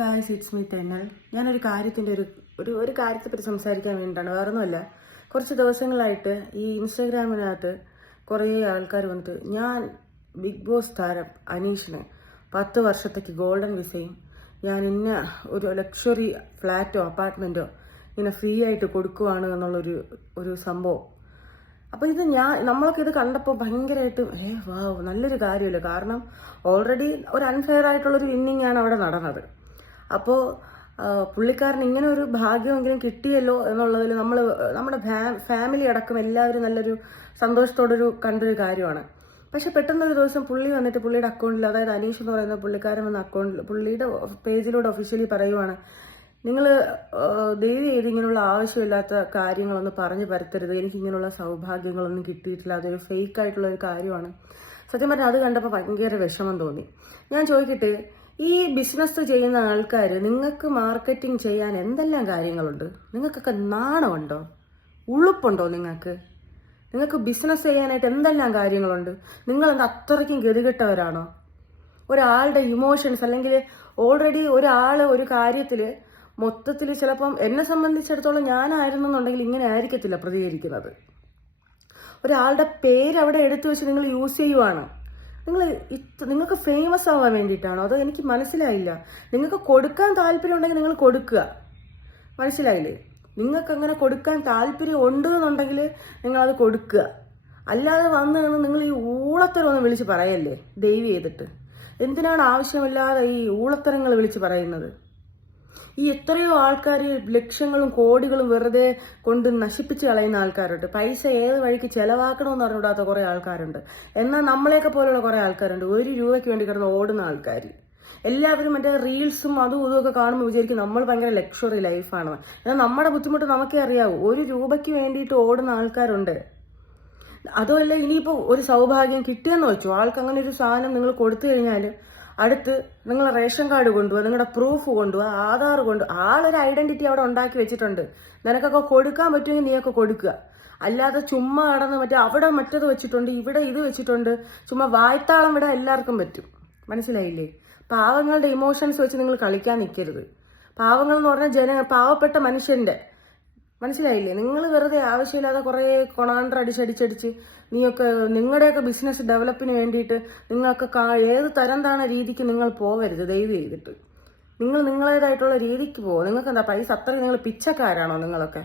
Guys, it's me തെന്നൽ. ഞാനൊരു കാര്യത്തിൻ്റെ ഒരു കാര്യത്തെപ്പറ്റി സംസാരിക്കാൻ വേണ്ടിയിട്ടാണ്, വേറൊന്നുമല്ല. കുറച്ച് ദിവസങ്ങളായിട്ട് ഈ ഇൻസ്റ്റാഗ്രാമിനകത്ത് കുറേ ആൾക്കാർ വന്നിട്ട് ഞാൻ ബിഗ് ബോസ് താരം അനീഷിന് 10 വർഷത്തേക്ക് ഗോൾഡൻ വിസയും ഞാൻ ഇന്ന ഒരു ലക്ഷറി ഫ്ലാറ്റോ അപ്പാർട്ട്മെൻറ്റോ ഇങ്ങനെ ഫ്രീ ആയിട്ട് കൊടുക്കുവാണ് എന്നുള്ളൊരു സംഭവം. അപ്പോൾ ഇത് നമ്മളൊക്കെ ഇത് കണ്ടപ്പോൾ ഭയങ്കരമായിട്ട് വാവ്, നല്ലൊരു കാര്യമല്ലേ. കാരണം ഓൾറെഡി ഒരു അൺഫെയർ ആയിട്ടുള്ളൊരു വിന്നിങ് ആണ് അവിടെ നടന്നത്. അപ്പോൾ പുള്ളിക്കാരൻ ഇങ്ങനെ ഒരു ഭാഗ്യമെങ്കിലും കിട്ടിയല്ലോ എന്നുള്ളതിൽ നമ്മുടെ ഫാമിലി അടക്കം എല്ലാവരും നല്ലൊരു സന്തോഷത്തോടൊരു കണ്ടൊരു കാര്യമാണ്. പക്ഷെ പെട്ടെന്നൊരു ദിവസം പുള്ളി വന്നിട്ട് പുള്ളിയുടെ അക്കൗണ്ടിൽ, അതായത് അനീഷ് എന്ന് പറയുന്ന പുള്ളിക്കാരൻ വന്ന അക്കൗണ്ടിൽ പുള്ളിയുടെ പേജിലൂടെ ഒഫീഷ്യലി പറയുവാണ്, നിങ്ങൾ ദയവ് ചെയ്ത് ഇങ്ങനെയുള്ള ആവശ്യമില്ലാത്ത കാര്യങ്ങളൊന്നും പറഞ്ഞു പരത്തരുത്, എനിക്ക് ഇങ്ങനെയുള്ള സൗഭാഗ്യങ്ങളൊന്നും കിട്ടിയിട്ടില്ല, അതൊരു ഫേക്ക് ആയിട്ടുള്ള ഒരു കാര്യമാണ്. സത്യം പറഞ്ഞാൽ അത് കണ്ടപ്പോൾ ഭയങ്കര വിഷമം തോന്നി. ഞാൻ ചോദിക്കട്ടെ, ഈ ബിസിനസ് ചെയ്യുന്ന ആൾക്കാർ, നിങ്ങൾക്ക് മാർക്കറ്റിംഗ് ചെയ്യാൻ എന്തെല്ലാം കാര്യങ്ങളുണ്ട്? നിങ്ങൾക്കൊക്കെ നാണമുണ്ടോ? ഉളുപ്പുണ്ടോ? നിങ്ങൾക്ക് ബിസിനസ് ചെയ്യാനായിട്ട് എന്തെല്ലാം കാര്യങ്ങളുണ്ട്? നിങ്ങളെന്താ അത്രയ്ക്കും ഗതികെട്ടവരാണോ? ഒരാളുടെ ഇമോഷൻസ്, അല്ലെങ്കിൽ ഓൾറെഡി ഒരാൾ ഒരു കാര്യത്തിൽ മൊത്തത്തിൽ, ചിലപ്പം എന്നെ സംബന്ധിച്ചിടത്തോളം ഞാനായിരുന്നെന്നുണ്ടെങ്കിൽ ഇങ്ങനെ ആയിരിക്കത്തില്ല പ്രതികരിക്കുന്നത്. ഒരാളുടെ പേര് അവിടെ എടുത്തു വെച്ച് നിങ്ങൾ യൂസ് ചെയ്യുവാണ്. നിങ്ങൾക്ക് ഫേമസ് ആവാൻ വേണ്ടിയിട്ടാണോ? അതോ എനിക്ക് മനസ്സിലായില്ല. നിങ്ങൾക്ക് കൊടുക്കാൻ താല്പര്യം ഉണ്ടെങ്കിൽ നിങ്ങൾ കൊടുക്കുക, മനസ്സിലായില്ലേ? നിങ്ങൾക്ക് അങ്ങനെ കൊടുക്കാൻ താല്പര്യം ഉണ്ട് എന്നുണ്ടെങ്കിൽ നിങ്ങളത് കൊടുക്കുക. അല്ലാതെ വന്ന് നിങ്ങൾ ഈ ഊളത്തരമൊന്നും വിളിച്ച് പറയല്ലേ, ദയവ് ചെയ്തിട്ട്. എന്തിനാണ് ആവശ്യമില്ലാതെ ഈ ഊളത്തരങ്ങൾ വിളിച്ച് പറയുന്നത്? ഈ എത്രയോ ആൾക്കാർ ലക്ഷങ്ങളും കോടികളും വെറുതെ കൊണ്ട് നശിപ്പിച്ച് കളയുന്ന ആൾക്കാരുണ്ട്. പൈസ ഏത് വഴിക്ക് ചെലവാക്കണമെന്ന് അറിഞ്ഞൂടാത്ത കുറേ ആൾക്കാരുണ്ട്. എന്നാൽ നമ്മളെയൊക്കെ പോലുള്ള കുറേ ആൾക്കാരുണ്ട്, 1 രൂപയ്ക്ക് വേണ്ടി കിടന്ന് ഓടുന്ന ആൾക്കാർ. എല്ലാവരും മറ്റേ റീൽസും അതും ഒക്കെ കാണുമ്പോൾ വിചാരിക്കും നമ്മൾ ഭയങ്കര ലക്ഷറി ലൈഫാണ്. എന്നാൽ നമ്മുടെ ബുദ്ധിമുട്ട് നമുക്കേ അറിയാവൂ. 1 രൂപയ്ക്ക് വേണ്ടിയിട്ട് ഓടുന്ന ആൾക്കാരുണ്ട്. അതുമല്ല, ഇനിയിപ്പോൾ ഒരു സൗഭാഗ്യം കിട്ടിയെന്ന് വെച്ചു, ആൾക്ക് അങ്ങനെ ഒരു സാധനം നിങ്ങൾ കൊടുത്തു കഴിഞ്ഞാൽ അടുത്ത് നിങ്ങൾ റേഷൻ കാർഡ് കൊണ്ടുപോകുക, നിങ്ങളുടെ പ്രൂഫ് കൊണ്ടുപോകുക, ആധാർ കൊണ്ടുപോകുക. ആളൊരു ഐഡന്റിറ്റി അവിടെ ഉണ്ടാക്കി വെച്ചിട്ടുണ്ട്. നിനക്കൊക്കെ കൊടുക്കാൻ പറ്റുമെങ്കിൽ നീയൊക്കെ കൊടുക്കുക. അല്ലാതെ ചുമ്മാ കടന്ന് അവിടെ മറ്റത് വെച്ചിട്ടുണ്ട്, ഇവിടെ ഇത് വെച്ചിട്ടുണ്ട്, ചുമ്മാ വായ്ത്താളം വിടാൻ എല്ലാവർക്കും പറ്റും. മനസ്സിലായില്ലേ? പാവങ്ങളുടെ ഇമോഷൻസ് വെച്ച് നിങ്ങൾ കളിക്കാൻ നിൽക്കരുത്. പാവങ്ങൾ എന്ന് പറഞ്ഞാൽ പാവപ്പെട്ട മനുഷ്യന്റെ, മനസ്സിലായില്ലേ? നിങ്ങൾ വെറുതെ ആവശ്യമില്ലാതെ കുറേ കൊണാണ്ടർ അടിച്ചടിച്ച് നിങ്ങളുടെയൊക്കെ ബിസിനസ് ഡെവലപ്പിന് വേണ്ടിയിട്ട് നിങ്ങൾക്ക് ഏത് തരം താണ രീതിക്ക് നിങ്ങൾ പോവരുത്, ദയവ് ചെയ്തിട്ട്. നിങ്ങളേതായിട്ടുള്ള രീതിക്ക് പോകും. നിങ്ങൾക്ക് എന്താ പൈസ അത്രയും? നിങ്ങൾ പിച്ചക്കാരാണോ നിങ്ങളൊക്കെ?